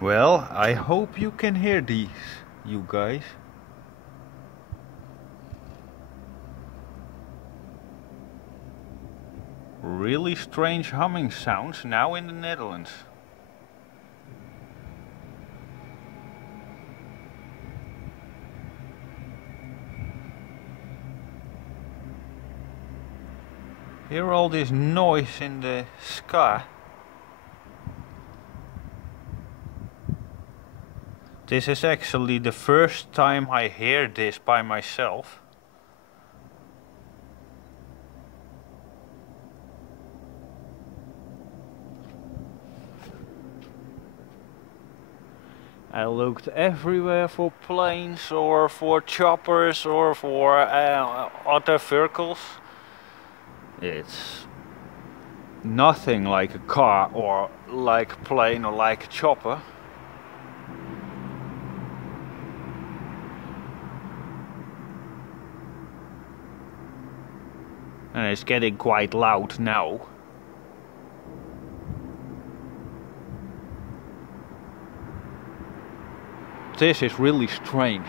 Well, I hope you can hear these, you guys. Really strange humming sounds now in the Netherlands. Hear all this noise in the sky. This is actually the first time I hear this by myself. I looked everywhere for planes or for choppers or for other vehicles. It's nothing like a car or like a plane or like a chopper. And it's getting quite loud now. This is really strange.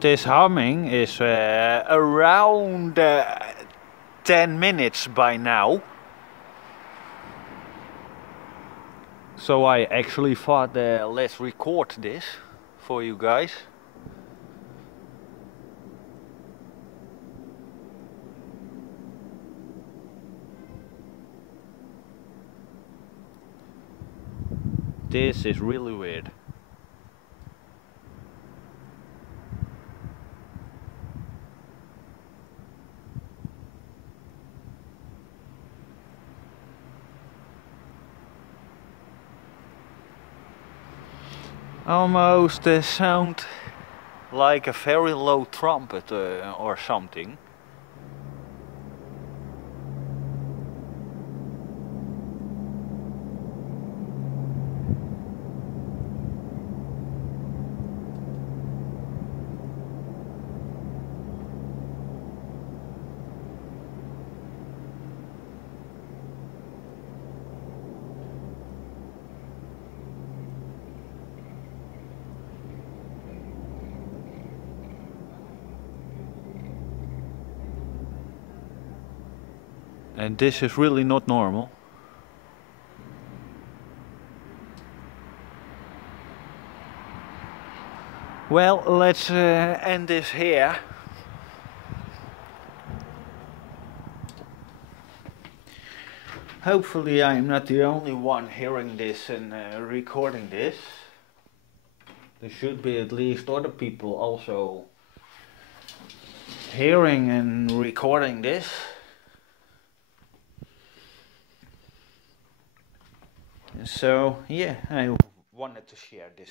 This humming is around 10 minutes by now. So I actually thought let's record this for you guys. This is really weird. Almost sound like a very low trumpet or something. And this is really not normal. Well, let's end this here. Hopefully I'm not the only one hearing this and recording this. There should be at least other people also hearing and recording this. So yeah, I wanted to share this